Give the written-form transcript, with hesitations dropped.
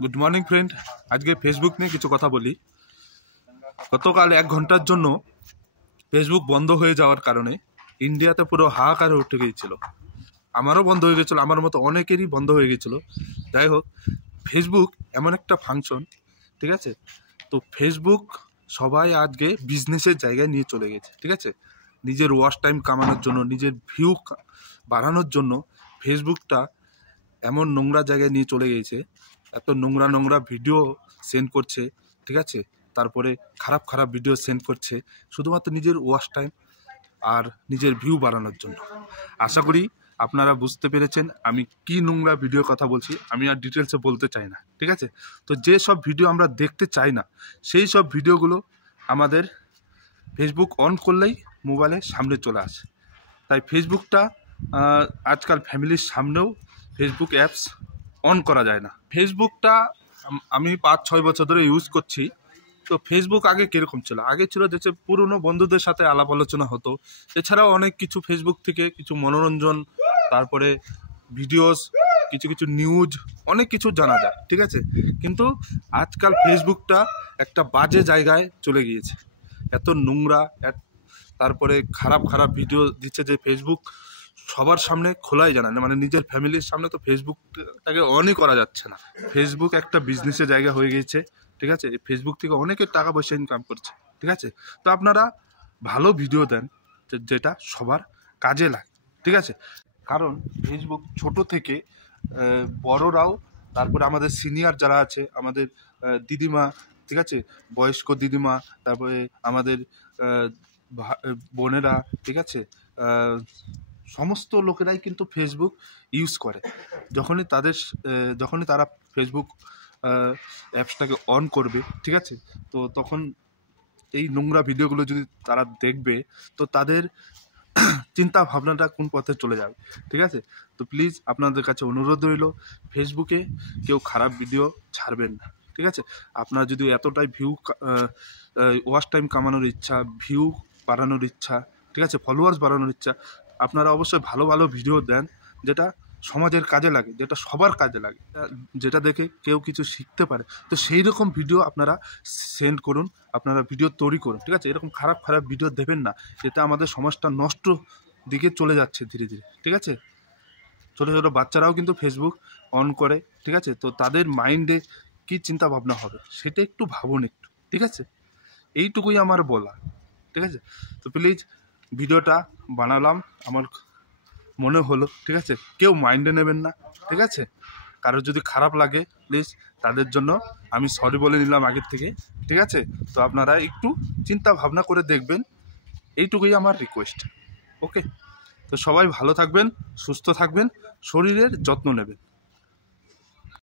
Good morning friend. আজকে Facebook নিয়ে কিছু কথা বলি। গতকাল 1 ঘন্টার জন্য ফেসবুক বন্ধ হয়ে যাওয়ার কারণে ইন্ডিয়াতে পুরো হাহাকার উঠে গিয়েছিল। আমারও বন্ধ হয়ে গেছিলো, আমার মতো অনেকেরই বন্ধ হয়ে গেছিলো। যাই হোক, ফেসবুক এমন একটা ফাংশন, ঠিক আছে? তো ফেসবুক সবাই আজকে বিজনেসের জায়গায় নিয়ে চলে গেছে, ঠিক আছে? নিজের ওয়াচ টাইম কামানোর জন্য, নিজের ভিউ বাড়ানোর জন্য ফেসবুকটা এমন নোংরা জায়গায় নিয়ে চলে গেছে। এত নোংরা নোংরা ভিডিও সেন্ড করছে, ঠিক আছে? তারপরে খারাপ খারাপ ভিডিও সেন্ড করছে শুধুমাত্র নিজের ওয়াচ টাইম আর নিজের ভিউ বাড়ানোর জন্য। আশা করি আপনারা বুঝতে পেরেছেন আমি কি নোংরা ভিডিওর কথা বলছি। আমি আর ডিটেলসে বলতে চাই না, ঠিক আছে? তো যে সব ভিডিও আমরা দেখতে চাই না সেই সব ভিডিওগুলো আমাদের ফেসবুক অন করলেই মোবাইলের সামনে চলে আসে। তাই ফেসবুকটা আজকাল ফ্যামিলির সামনেও ফেসবুক অ্যাপস অন করা যায় না। ফেসবুকটা আমি 5-6 বছর ধরে ইউজ করছি। তো ফেসবুক আগে কীরকম ছিল? আগে ছিল যে পুরনো বন্ধুদের সাথে আলাপ আলোচনা হতো। এছাড়াও অনেক কিছু ফেসবুক থেকে কিছু মনোরঞ্জন, তারপরে ভিডিওস, কিছু কিছু নিউজ, অনেক কিছু জানা যায়, ঠিক আছে? কিন্তু আজকাল ফেসবুকটা একটা বাজে জায়গায় চলে গিয়েছে। এত নোংরা, তারপরে খারাপ খারাপ ভিডিও দিচ্ছে যে ফেসবুক সবার সামনে খোলাই জানা না, মানে নিজের ফ্যামিলির সামনে তো ফেসবুকটাকে অনই করা যাচ্ছে না। ফেসবুক একটা বিজনেসের জায়গা হয়ে গিয়েছে, ঠিক আছে? ফেসবুক থেকে অনেকে টাকা পয়সা ইনকাম করছে, ঠিক আছে? তো আপনারা ভালো ভিডিও দেন যেটা সবার কাজে লাগে, ঠিক আছে? কারণ ফেসবুক ছোট থেকে বড়রাও, তারপরে আমাদের সিনিয়র যারা আছে, আমাদের দিদিমা, ঠিক আছে, বয়স্ক দিদিমা, তারপরে আমাদের বোনেরা, ঠিক আছে, সমস্ত লোকেরাই কিন্তু ফেসবুক ইউজ করে। যখনই তারা ফেসবুক অ্যাপসটাকে অন করবে, ঠিক আছে, তো তখন এই নোংরা ভিডিওগুলো যদি তারা দেখবে তো তাদের চিন্তা ভাবনাটা কোন পথে চলে যাবে, ঠিক আছে? তো প্লিজ আপনাদের কাছে অনুরোধ রইল, ফেসবুকে কেউ খারাপ ভিডিও ছাড়বেন না, ঠিক আছে? আপনার যদি এতটাই ওয়াচ টাইম কামানোর ইচ্ছা, ভিউ বাড়ানোর ইচ্ছা, ঠিক আছে, ফলোয়ার্স বাড়ানোর ইচ্ছা, আপনারা অবশ্যই ভালো ভালো ভিডিও দেন যেটা সমাজের কাজে লাগে, যেটা সবার কাজে লাগে, যেটা দেখে কেউ কিছু শিখতে পারে। তো সেই রকম ভিডিও আপনারা সেন্ড করুন, আপনারা ভিডিও তৈরি করুন, ঠিক আছে? এরকম খারাপ খারাপ ভিডিও দেবেন না, এতে আমাদের সমাজটা নষ্ট দিকে চলে যাচ্ছে ধীরে ধীরে, ঠিক আছে? ছোটো ছোটো বাচ্চারাও কিন্তু ফেসবুক অন করে, ঠিক আছে? তো তাদের মাইন্ডে কী চিন্তা ভাবনা হবে সেটা একটু ভাবুন একটু, ঠিক আছে? এইটুকুই আমার বলা, ঠিক আছে? তো প্লিজ ভিডিওটা বানালাম, আমার মনে হলো, ঠিক আছে? কেউ মাইন্ডে নেবেন না, ঠিক আছে? কারোর যদি খারাপ লাগে প্লিজ তাদের জন্য আমি সরি বলে নিলাম আগের থেকে, ঠিক আছে? তো আপনারা একটু চিন্তা ভাবনা করে দেখবেন, এইটুকুই আমার রিকোয়েস্ট। ওকে, তো সবাই ভালো থাকবেন, সুস্থ থাকবেন, শরীরের যত্ন নেবেন।